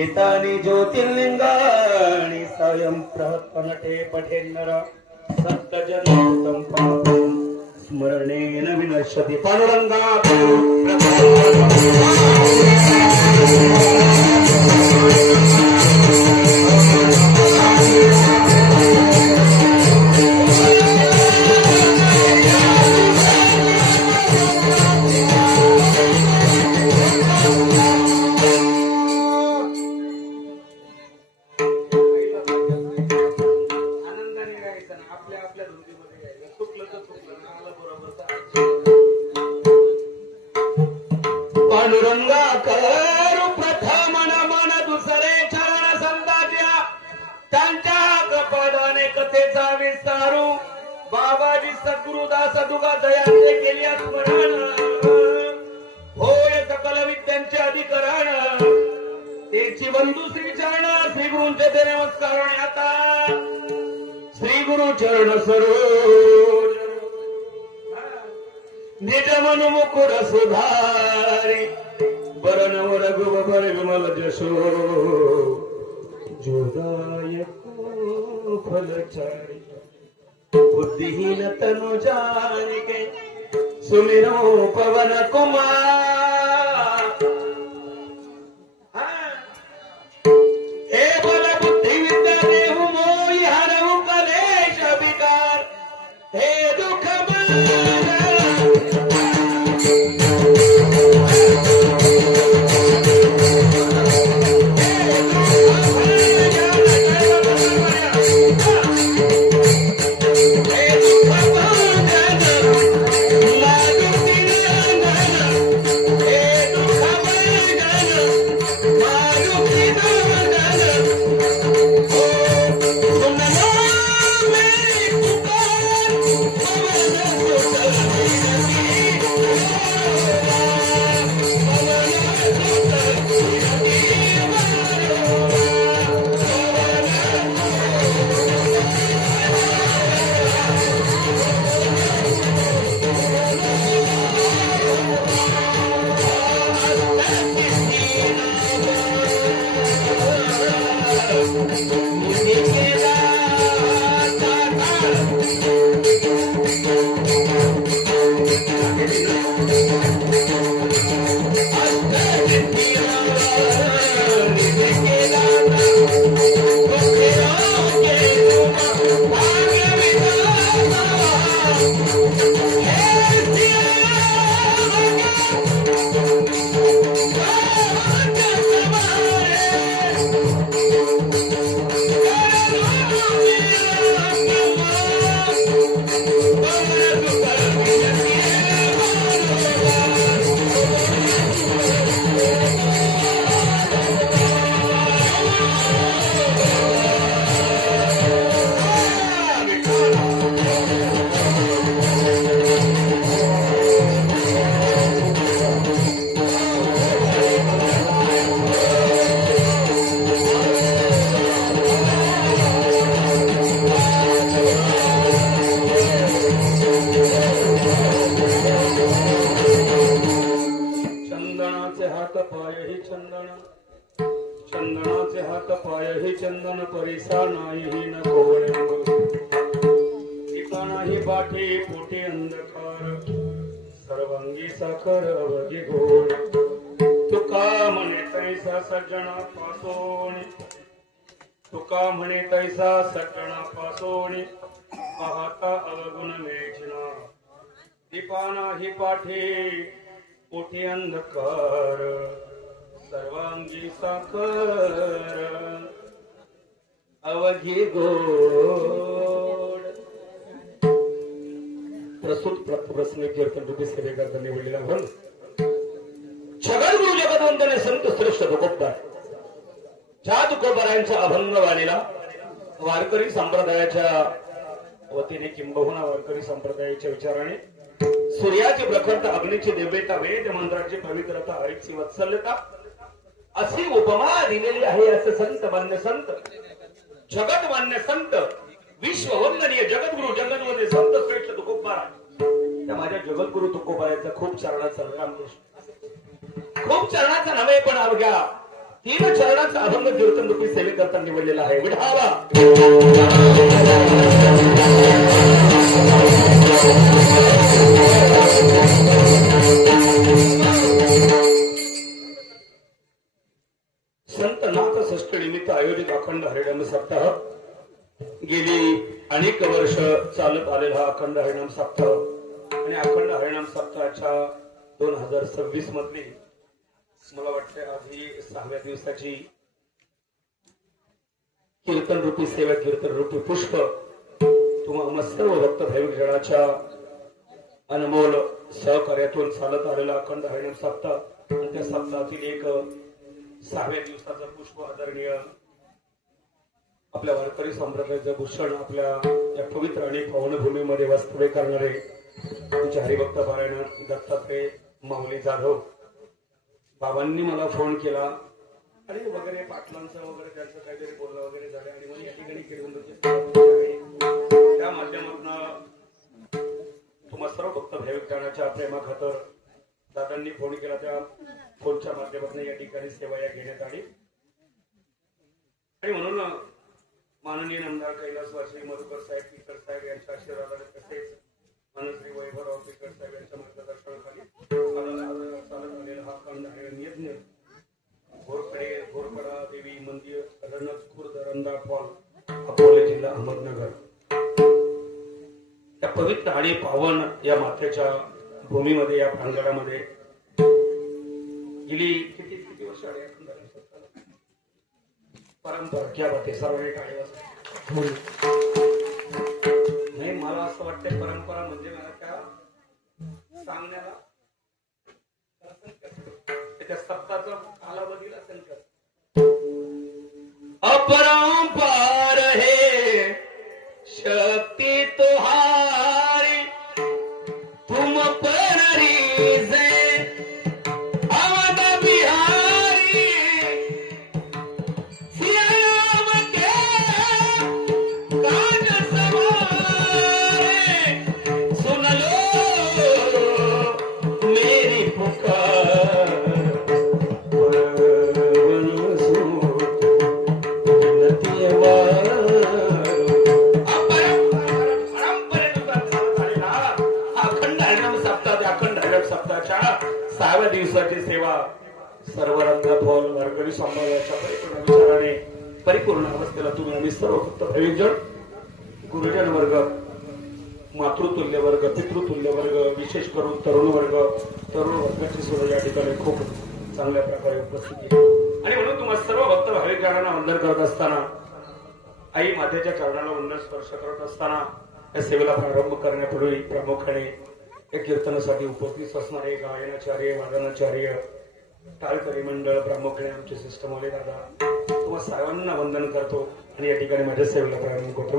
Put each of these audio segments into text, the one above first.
एतानि ज्योतिर्लिंगाणि स्वयं प्रहत्पनटे पठेन्नर सप्तजन्मं पापं स्मरणेन विनश्यति पांडुरंगा पांडुरंगा करू प्रथम मन दुसरे चरण संदाच्या त्यांच्या कपादाने कथेचा विस्तारू बाबाजी सद्गुरुदास दुगा दयांचे केली स्मरण होय सकल विद्यांचे अधिकरण त्याची बंधू श्री चरण श्री गुरूंचे ते नमस्कार आता श्री गुरु चरण सरोज निज मनु मुकुर सुधारी बरनव रघुबर विमल जशो जोदायको फलचारी बुद्धिहीन तनु जानिके सुमिरो पवन कुमार हे बल बुद्धि विद्या देहु मोहि हरहु कलेश विकार हे दुख चंदनाचे हात पाय ही चंदन परिसा नाही न कोवळे ठिकाणा ही पाठी पोटी अंधकार सर्वांगी साखर अवघी घोड तुका म्हणे तैसा सज्जना पासोणी तुका म्हणे तैसा सज्जना पासोणी पाहता अवगुण मेघना दीपाना ही पाठी पोटी अंधकार सर्वांगी साखर अवघी गोड प्रस्तुत प्रश्न कीर्तन रूपी सेवेकरता निवडलेला म्हणून जगद्गुरु जगदवंदने संत श्रेष्ठ तुकोबदार ज्या तुकोबरायांच्या अभंग वाणीला वारकरी संप्रदायाच्या वतीने किंबहुना वारकरी संप्रदायाच्या विचाराने सूर्याची प्रखरता अग्नीची दिव्यता वेद मंत्राची पवित्रता हरीची वत्सल्यता अशी उपमा दिलेली आहे असं संत मान्य संत जगत मान्य संत विश्ववंदनीय जगद्गुरु जगद्वंदनीय संत श्रेष्ठ तुकोबा त्या माझ्या जगद्गुरु तुकोबायाचा खूप चरणात सन्मान खूप चरणाचा नव्हे पण अवघ्या 3 चरणाचा अभंग कीर्तन रूपी सेवेकरता निवडलेला आहे. विठाला संत नाथ षष्ठी निमित्त आयोजित अखंड हरिनाम सप्ताह गेली अनेक वर्ष चालत आलेला अखंड हरिनाम सप्ताह आणि अखंड हरिनाम सप्ताहाच्या 2026 मधली मला वाटते आधी 6व्या दिवसाची कीर्तन रूपी सेवा कीर्तन रूपी पुष्प तुम्हा सर्व भक्त भाविक जनाच्या अनमोल सहकार्यातून चालत आलेला अखंड हरिनाम सप्ताह आणि त्या सप्ताहातील एक 6व्या दिवसाचं पुष्प आदरणीय आपल्या वारकरी संप्रदायाचं भूषण आपल्या या पवित्र आणि पावनभूमीमध्ये वास्तव्य करणारे तुमचे हरिभक्त पारायण दत्तात्रय माऊली जाधव बाबांनी मला फोन केला आणि वगैरे पाटलांचं वगैरे त्यांचं काहीतरी बोलणं वगैरे झालं आणि मग या ठिकाणी त्या माध्यमातून तुम्हा सर्व भक्त भाविक जनाच्या प्रेमाखातर दादांनी फोन केला. त्या फोनच्या माध्यमातून या ठिकाणी सेवा या घेण्यात आली आणि म्हणून माननीय आमदार कैलासवासी मधुकर साहेब टिकर साहेब यांच्या आशीर्वादाने तसेच मानश्री वैभवराव टिकर साहेब यांच्या मार्गदर्शनाखाली चालत आलेला हा अखंड हरिनाम यज्ञ घोरपडा देवी मंदिर रणज खुर्द रंधा फॉल अकोले जिल्हा अहमदनगर या पवित्र आणि पावन या मातेच्या भूमीमध्ये या प्रांगणामध्ये गेली किती वर्ष आले परंपरा क्या बात आहे. सर्वांनी टाळी नाही मला असं वाटतंय परंपरा म्हणजे मला त्या सांगण्याला त्या सप्ताहाचा कालावधीला संकट अपरंपार है शक्ती तुहारी तुम पर रीजे अवध बिहारी सियाम के काज सवारे सुन लो मेरी पुकार सप्ताहाच्या 6व्या दिवसाची सेवा सर्व रंगात होऊन वारकरी समाजाच्या परिपूर्ण विचाराने परिपूर्ण अवस्थेला तुम्ही आम्ही सर्व फक्त भाविक जन गुरुजन वर्ग मातृतुल्य वर्ग पितृतुल्य वर्ग विशेष करून तरुण वर्गाची सुद्धा या ठिकाणी खूप चांगल्या प्रकारे उपस्थिती आणि म्हणून तुम्हाला सर्व भक्त भाविक जनांना वंदन करत असताना आई मातेच्या चरणाला वंदन स्पर्श करत असताना या सेवेला प्रारंभ करण्यापूर्वी प्रामुख्याने या कीर्तनासाठी उपस्थित असणारे गायनाचार्य वादनाचार्य टाळकरी मंडळ प्रामुख्याने आमचे सिस्टम आले दादा तुम्हाला सर्वांना वंदन करतो आणि या ठिकाणी माझ्या सेवेला प्रारंभ करतो.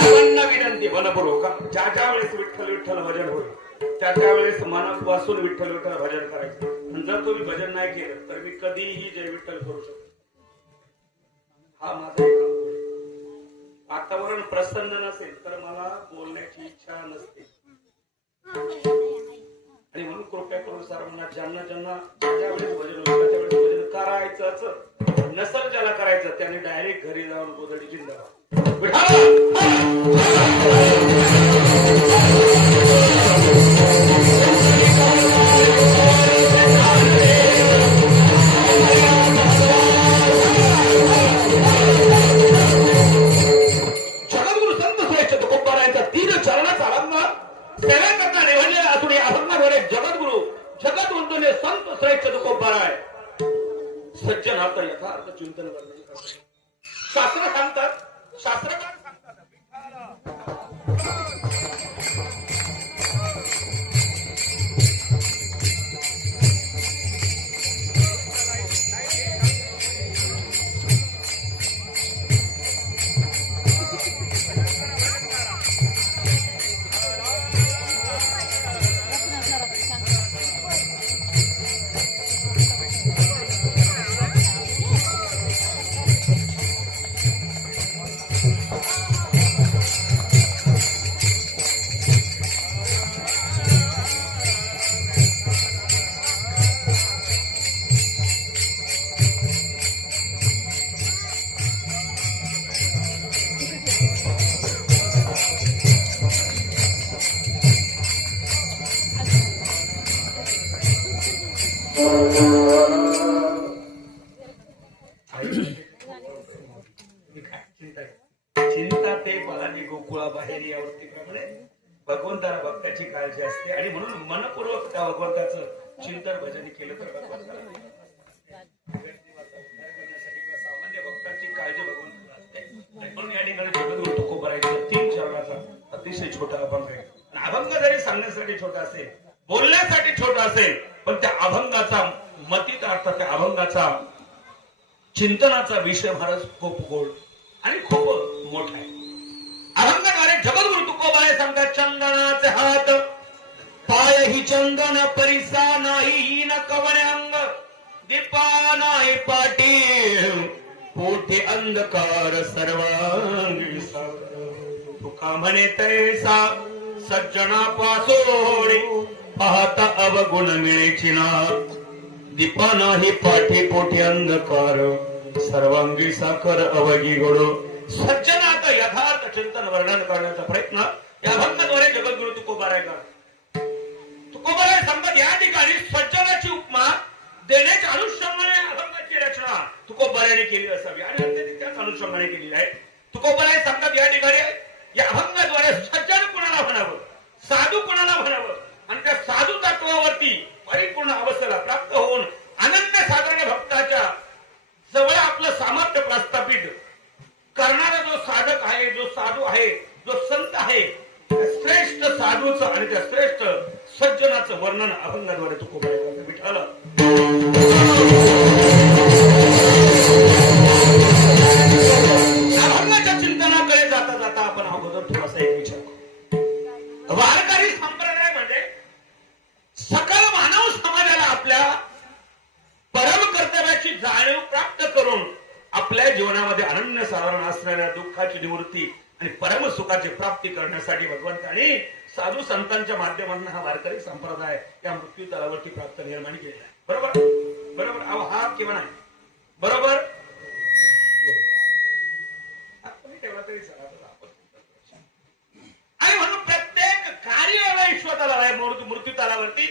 सर्वांना विनंती मनपूर्वक ज्या ज्या वेळेस विठ्ठल विठ्ठल भजन होईल त्या वेळेस मनापासून विठ्ठल विठ्ठल भजन करायचं आणि जर तुम्ही भजन नाही केलं तर मी कधीही जय विठ्ठल करू शकतो. हा माझा एक वातावरण प्रसन्न नसेल तर मला बोलण्याची इच्छा नसते आणि म्हणून कृपया करून सर्वांना ज्यांना ज्या वेळेस भजन होईल त्यावेळेस भजन करायचं नसल ज्याला करायचं त्याने डायरेक्ट घरी जाऊन गोधडी जिंदावा. सज्जन आता यथार्थ चिंतन करणे शास्त्र सांगतात शास्त्रकार सांगतात चिंता ते बालाजी गोकुळा बाहेर यावरती प्रमाणे भगवंताला भक्ताची काळजी असते आणि म्हणून मनपूर्वक त्या भगवंताचं चिंतन भजन केलं तर भगवंताला सामान्य भक्तांची काळजी भगवंताला असते. म्हणून या ठिकाणी जगद्गुरु तुकोबारायांचा 3 चरणाचा अतिशय छोटा अभंग आहे. अभंग जरी सांगण्यासाठी छोटा असेल, बोलण्यासाठी छोटा असेल, पण त्या अभंगाचा मतितार्थ, त्या अभंगाचा चिंतनाचा विषय फारच खूप गोड आणि खूप मोठा आहे. अभंगाद्वारे जगद्गुरु तुकोबारे सांगतात, चंदनाचे हात पाय ही चंदन परिसा नाही न कवड्यांग दीपा नाही पाटी पोटे अंधकार सर्वांगी सागर तुका म्हणे तैसा सज्जना पासोडी पाहता अवगुण मिळेची ना दीपा नाही पाठी पोटे अंधकार सर्वांगी साखर अवगी गोड. सज्जनाचं यथार्थ चिंतन वर्णन करण्याचा प्रयत्न या अभंगाद्वारे जगद्गुरु तुकोबाराय करतात. तुकोबाराय सांगतात या ठिकाणी सज्जनाची उपमा देण्याच्या अनुषंगाने अभंगाची रचना तुकोबाराने केली असावी आणि त्यांनी त्याच अनुषंगाने केलेली आहे. तुकोबाराय सांगतात या ठिकाणी या अभंगाद्वारे सज्जन कुणाला म्हणावं, साधू कुणाला म्हणावं आणि त्या साधू तत्वावरती परिपूर्ण अवस्थेला प्राप्त होऊन अनन्य साधारण भक्ताच्या जवळ आपलं सामर्थ्य प्रस्थापित करणारा जो साधक आहे, जो साधू आहे, जो संत आहे, श्रेष्ठ साधूचं आणि त्या श्रेष्ठ सज्जनाचं वर्णन अभंगाद्वारे तुकोबाराय करतात. विठ्ठल अभंगाच्या चिंतनाकडे जाता जाता आपण अगोदर थोडासा एक विचार करू. वारकरी संप्रदाय म्हणजे सकल मानव समाजाला आपल्या परम कर्तव्याची जाणीव प्राप्त करून आपल्या जीवनामध्ये अनन्य साधारण असणाऱ्या दुःखाची निवृत्ती आणि परम सुखाची प्राप्ती करण्यासाठी भगवंतांनी साधू संतांच्या माध्यमातून हा वारकरी संप्रदाय या मृत्यू तलावरती प्राप्त निर्माण केलेला आहे. बरोबर बरोबर हा किंवा नाही बरोबर आणि म्हणून प्रत्येक कार्य मृत्यू तलावरती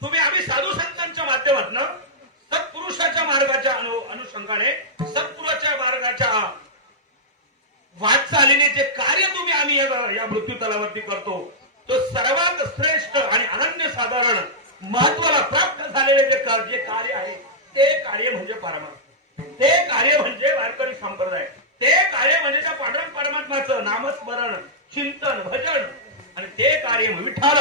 तुम्ही आम्ही साधू संतांच्या माध्यमातून सत्पुरुषाच्या मार्गाच्या अनुषंगाने सत्पुरुषाच्या मार्गाच्या वाटचालीने जे कार्य तुम्ही आम्ही या मृत्यू तलावरती करतो तो सर्वात श्रेष्ठ आणि अनन्य साधारण महत्वाला प्राप्त झालेले जे कार्य आहे ते कार्य म्हणजे परमार्थ, ते कार्य म्हणजे वारकरी संप्रदाय, ते कार्य म्हणजे त्या पांडुरंग परमात्म्याचं नामस्मरण चिंतन भजन आणि ते कार्य विठ्ठल